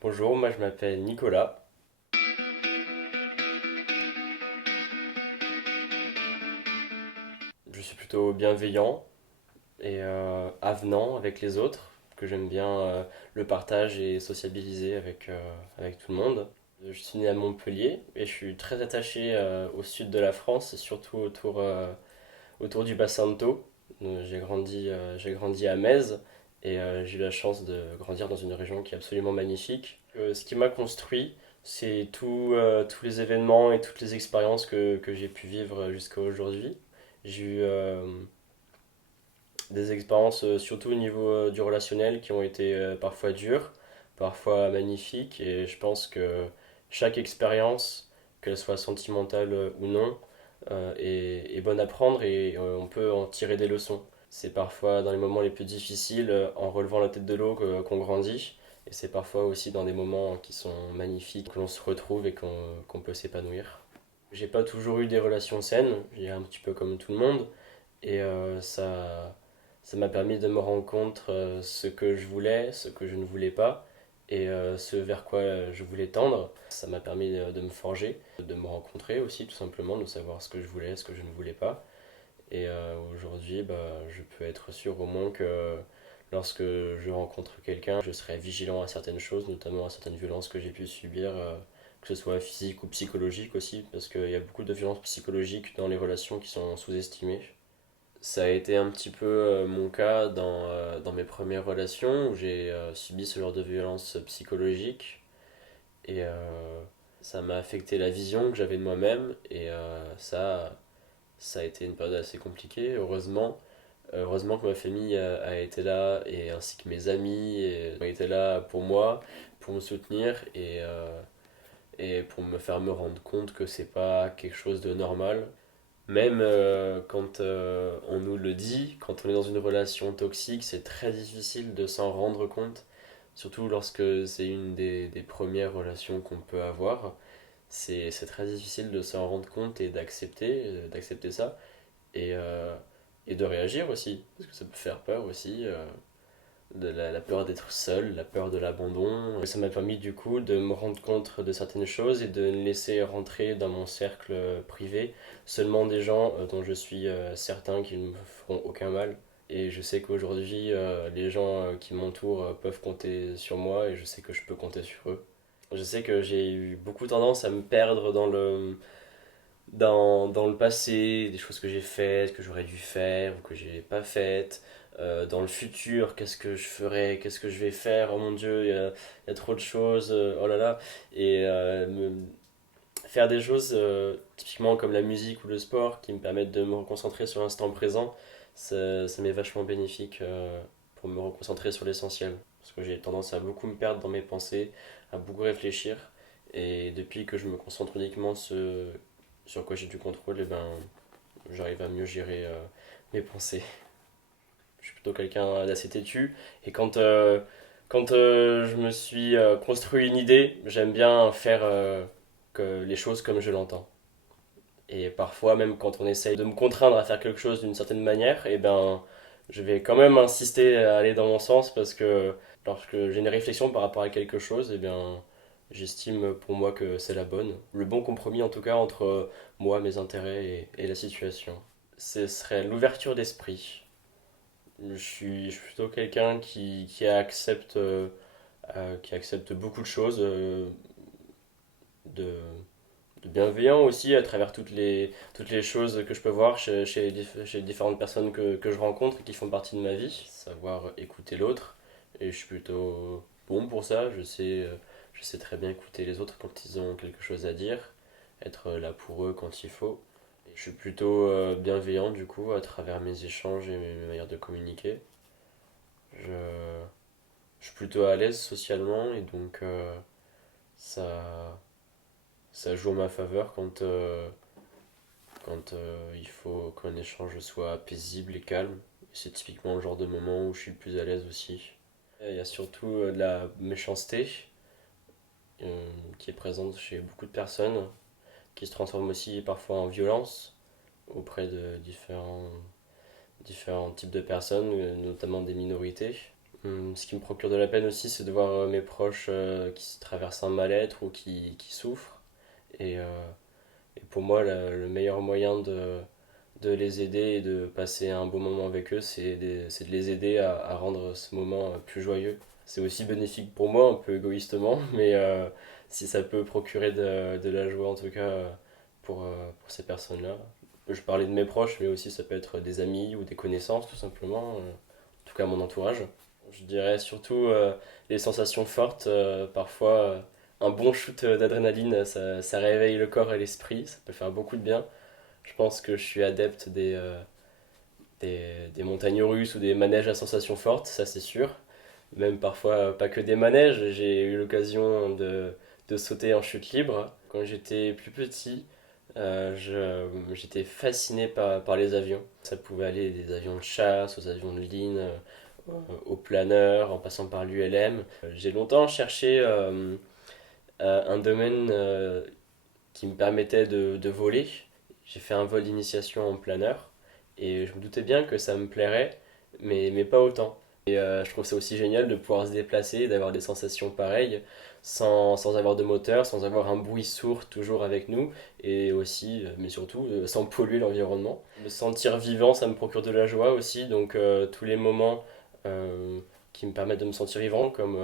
Bonjour, moi je m'appelle Nicolas. Je suis plutôt bienveillant et avenant avec les autres, que j'aime bien le partage et sociabiliser avec tout le monde. Je suis né à Montpellier et je suis très attaché au sud de la France, et surtout autour du bassin de Thau. J'ai grandi à Metz et j'ai eu la chance de grandir dans une région qui est absolument magnifique. Ce qui m'a construit, c'est tous les événements et toutes les expériences que j'ai pu vivre jusqu'à aujourd'hui. J'ai eu des expériences surtout au niveau du relationnel qui ont été parfois dures, parfois magnifiques, et je pense que chaque expérience, qu'elle soit sentimentale ou non, est bonne à prendre et on peut en tirer des leçons. C'est parfois dans les moments les plus difficiles, en relevant la tête de l'eau, qu'on grandit, et c'est parfois aussi dans des moments qui sont magnifiques que l'on se retrouve et qu'on peut s'épanouir. J'ai pas toujours eu des relations saines, j'ai un petit peu comme tout le monde, et ça m'a permis de me rendre compte ce que je voulais, ce que je ne voulais pas, et ce vers quoi je voulais tendre. Ça m'a permis de me forger, de me rencontrer aussi, tout simplement, de savoir ce que je voulais, ce que je ne voulais pas. Et aujourd'hui, je peux être sûr au moins que lorsque je rencontre quelqu'un, je serai vigilant à certaines choses, notamment à certaines violences que j'ai pu subir, que ce soit physique ou psychologique aussi, parce qu'il y a beaucoup de violences psychologiques dans les relations qui sont sous-estimées. Ça a été un petit peu mon cas dans mes premières relations où j'ai subi ce genre de violence psychologique et ça m'a affecté la vision que j'avais de moi-même et ça a été une période assez compliquée. Heureusement que ma famille a été là et ainsi que mes amis ont été là pour moi, pour me soutenir et pour me faire me rendre compte que c'est pas quelque chose de normal. Même quand on nous le dit, quand on est dans une relation toxique, c'est très difficile de s'en rendre compte, surtout lorsque c'est une des premières relations qu'on peut avoir. C'est très difficile de s'en rendre compte et d'accepter ça, et, euh, et de réagir aussi, parce que ça peut faire peur aussi. De la peur d'être seul, la peur de l'abandon. Ça m'a permis du coup de me rendre compte de certaines choses et de laisser rentrer dans mon cercle privé seulement des gens dont je suis certain qu'ils ne me feront aucun mal. Et je sais qu'aujourd'hui, les gens qui m'entourent peuvent compter sur moi et je sais que je peux compter sur eux. Je sais que j'ai eu beaucoup tendance à me perdre dans le passé, des choses que j'ai faites, que j'aurais dû faire ou que j'ai pas faites. Dans le futur, qu'est-ce que je ferai, qu'est-ce que je vais faire, oh mon Dieu, il y a trop de choses, oh là là. Et faire des choses, typiquement comme la musique ou le sport, qui me permettent de me reconcentrer sur l'instant présent, ça m'est vachement bénéfique pour me reconcentrer sur l'essentiel. Parce que j'ai tendance à beaucoup me perdre dans mes pensées, à beaucoup réfléchir. Et depuis que je me concentre uniquement sur quoi j'ai du contrôle, et ben, j'arrive à mieux gérer mes pensées. Je suis plutôt quelqu'un d'assez têtu. Et quand je me suis construit une idée, j'aime bien faire que les choses comme je l'entends. Et parfois, même quand on essaye de me contraindre à faire quelque chose d'une certaine manière, et ben, je vais quand même insister à aller dans mon sens parce que lorsque j'ai une réflexion par rapport à quelque chose, et bien, j'estime pour moi que c'est la bonne. Le bon compromis en tout cas entre moi, mes intérêts et la situation. Ce serait l'ouverture d'esprit. Je suis plutôt quelqu'un qui accepte beaucoup de choses, de, de bienveillant aussi à travers toutes les choses que je peux voir chez différentes personnes que je rencontre et qui font partie de ma vie. Savoir écouter l'autre. Et je suis plutôt bon pour ça. Je sais très bien écouter les autres quand ils ont quelque chose à dire. Être là pour eux quand il faut. Et je suis plutôt bienveillant du coup à travers mes échanges et mes manières de communiquer. Je, je suis plutôt à l'aise socialement et donc ça, ça joue en ma faveur quand il faut qu'un échange soit paisible et calme. C'est typiquement le genre de moment où je suis le plus à l'aise aussi. Il y a surtout de la méchanceté qui est présente chez beaucoup de personnes, qui se transforme aussi parfois en violence auprès de différents types de personnes, notamment des minorités. Ce qui me procure de la peine aussi, c'est de voir mes proches qui traversent un mal-être ou qui souffrent. Et, et pour moi, le meilleur moyen de les aider et de passer un bon moment avec eux, c'est de les aider à rendre ce moment plus joyeux. C'est aussi bénéfique pour moi, un peu égoïstement, mais si ça peut procurer de la joie, en tout cas, pour ces personnes-là. Je parlais de mes proches, mais aussi ça peut être des amis ou des connaissances, tout simplement, en tout cas mon entourage. Je dirais surtout les sensations fortes, parfois un bon shoot d'adrénaline, ça réveille le corps et l'esprit, ça peut faire beaucoup de bien. Je pense que je suis adepte des montagnes russes ou des manèges à sensations fortes, ça c'est sûr. Même parfois, pas que des manèges, j'ai eu l'occasion de sauter en chute libre. Quand j'étais plus petit, j'étais fasciné par les avions. Ça pouvait aller des avions de chasse aux avions de ligne, aux planeurs, en passant par l'ULM. J'ai longtemps cherché un domaine qui me permettait de voler. J'ai fait un vol d'initiation en planeur et je me doutais bien que ça me plairait, mais pas autant. Et je trouve ça aussi génial de pouvoir se déplacer et d'avoir des sensations pareilles sans avoir de moteur, sans avoir un bruit sourd toujours avec nous et aussi, mais surtout, sans polluer l'environnement. Me sentir vivant, ça me procure de la joie aussi, donc tous les moments euh, qui me permettent de me sentir vivant, comme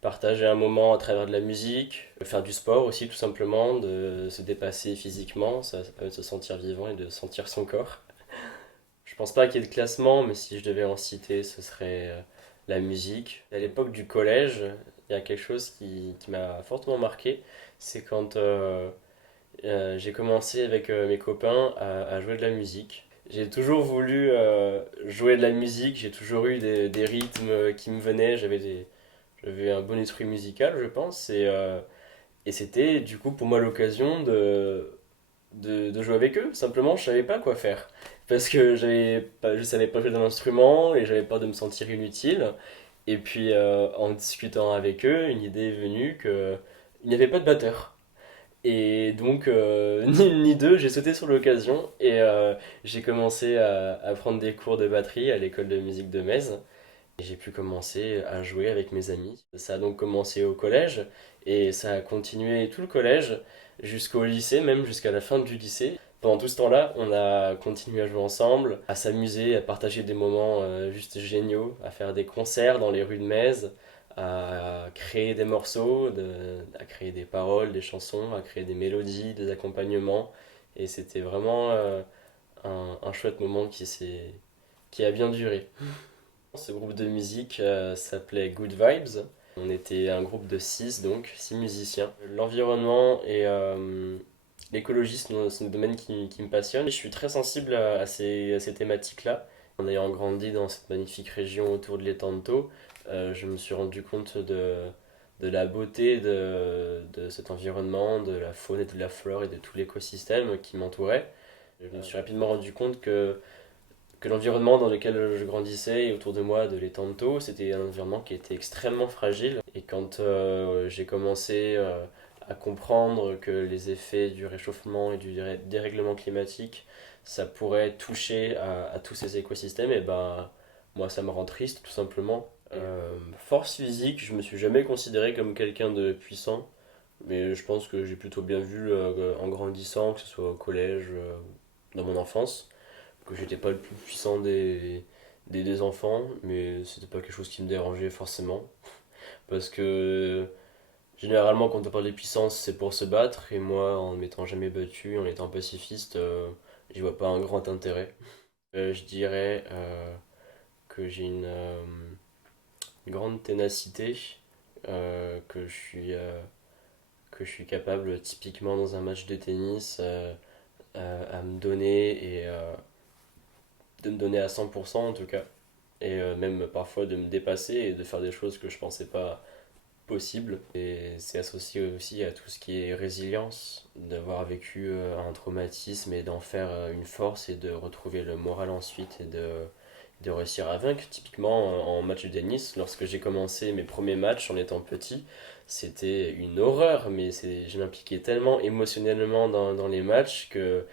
partager un moment à travers de la musique, faire du sport aussi tout simplement, de se dépasser physiquement, ça permet de se sentir vivant et de sentir son corps. Je pense pas qu'il y ait de classement, mais si je devais en citer, ce serait la musique. À l'époque du collège, il y a quelque chose qui m'a fortement marqué, c'est quand j'ai commencé avec mes copains à jouer de la musique. J'ai toujours voulu jouer de la musique, j'ai toujours eu des rythmes qui me venaient, j'avais un bon esprit musical, je pense, et c'était du coup pour moi l'occasion de jouer avec eux. Simplement, je savais pas quoi faire. Parce que je savais pas jouer d'un instrument et j'avais peur de me sentir inutile. Et puis en discutant avec eux, une idée est venue que il n'y avait pas de batteur. Et donc, ni une ni deux, j'ai sauté sur l'occasion et j'ai commencé à prendre des cours de batterie à l'école de musique de Metz. Et j'ai pu commencer à jouer avec mes amis. Ça a donc commencé au collège et ça a continué tout le collège jusqu'au lycée, même jusqu'à la fin du lycée. Pendant tout ce temps-là, on a continué à jouer ensemble, à s'amuser, à partager des moments juste géniaux, à faire des concerts dans les rues de Metz, à créer des morceaux, à créer des paroles, des chansons, à créer des mélodies, des accompagnements. Et c'était vraiment un chouette moment qui a bien duré. Ce groupe de musique s'appelait Good Vibes. On était un groupe de 6, donc 6 musiciens. L'environnement et l'écologie, c'est un domaine qui me passionne. Je suis très sensible à ces thématiques-là. En ayant grandi dans cette magnifique région autour de l'étang de Thau, je me suis rendu compte de la beauté de cet environnement, de la faune et de la flore et de tout l'écosystème qui m'entourait. Je me suis rapidement rendu compte que l'environnement dans lequel je grandissais et autour de moi de l'étang de Thau, c'était un environnement qui était extrêmement fragile. Et quand j'ai commencé à comprendre que les effets du réchauffement et du dérèglement climatique, ça pourrait toucher à tous ces écosystèmes, et ben moi ça me rend triste tout simplement. Force physique, je me suis jamais considéré comme quelqu'un de puissant, mais je pense que j'ai plutôt bien vu en grandissant, que ce soit au collège, dans mon enfance que j'étais pas le plus puissant des enfants, mais c'était pas quelque chose qui me dérangeait forcément. Parce que généralement, quand on parle de puissance, c'est pour se battre, et moi, en ne m'étant jamais battu, en étant pacifiste, j'y vois pas un grand intérêt. Je dirais que j'ai une grande ténacité, que je suis capable, typiquement dans un match de tennis, à me donner et de me donner à 100% en tout cas. Et même parfois de me dépasser et de faire des choses que je pensais pas possibles. Et c'est associé aussi à tout ce qui est résilience, d'avoir vécu un traumatisme et d'en faire une force et de retrouver le moral ensuite et de réussir à vaincre. Typiquement en match de tennis, lorsque j'ai commencé mes premiers matchs en étant petit, c'était une horreur, mais je m'impliquais tellement émotionnellement dans les matchs que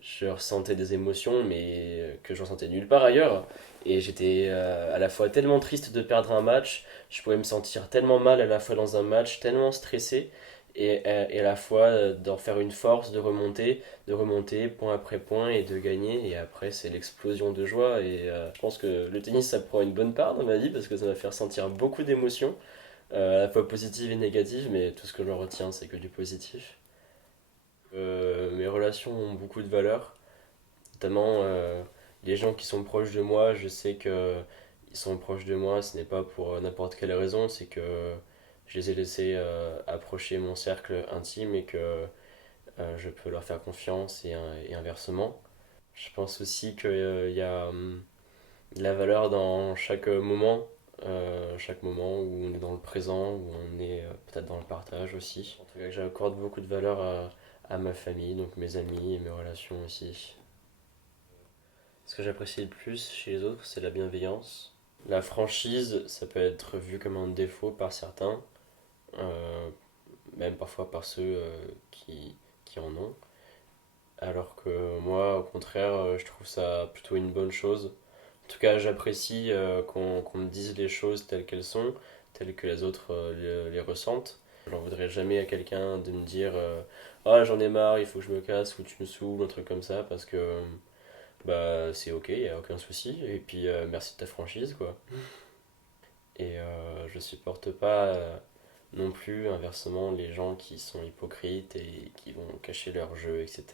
je ressentais des émotions, mais que je ressentais nulle part ailleurs. Et j'étais à la fois tellement triste de perdre un match, je pouvais me sentir tellement mal à la fois dans un match, tellement stressé, et à la fois d'en faire une force, de remonter point après point et de gagner. Et après, c'est l'explosion de joie. Et je pense que le tennis, ça prend une bonne part dans ma vie parce que ça m'a fait ressentir beaucoup d'émotions, à la fois positives et négatives, mais tout ce que j'en retiens, c'est que du positif. Mes relations ont beaucoup de valeur. Notamment, les gens qui sont proches de moi, je sais que ils sont proches de moi, ce n'est pas pour n'importe quelle raison, c'est que je les ai laissés approcher mon cercle intime et que je peux leur faire confiance et inversement. Je pense aussi qu'il y a de la valeur dans chaque moment où on est dans le présent, où on est peut-être dans le partage aussi. En tout cas, j'accorde beaucoup de valeur à ma famille, donc mes amis et mes relations aussi. Ce que j'apprécie le plus chez les autres, c'est la bienveillance. La franchise, ça peut être vu comme un défaut par certains, euh, même parfois par ceux qui en ont. Alors que moi, au contraire, je trouve ça plutôt une bonne chose. En tout cas, j'apprécie qu'on me dise les choses telles qu'elles sont, telles que les autres les ressentent. J'en voudrais jamais à quelqu'un de me dire ah, j'en ai marre, il faut que je me casse ou tu me saoules, un truc comme ça, parce que bah c'est ok, y a aucun souci. Et puis merci de ta franchise, quoi. Et je supporte pas non plus, inversement, les gens qui sont hypocrites et qui vont cacher leur jeu, etc.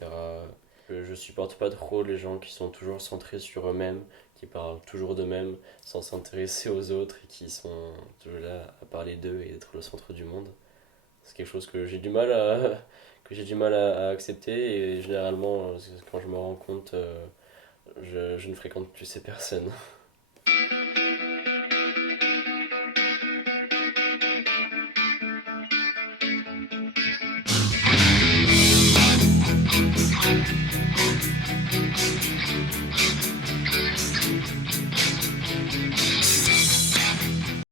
Je supporte pas trop les gens qui sont toujours centrés sur eux-mêmes, qui parlent toujours d'eux-mêmes sans s'intéresser aux autres et qui sont toujours là à parler d'eux et être le centre du monde. C'est quelque chose que j'ai du mal à, que j'ai du mal à accepter et généralement, quand je me rends compte, je ne fréquente plus ces personnes.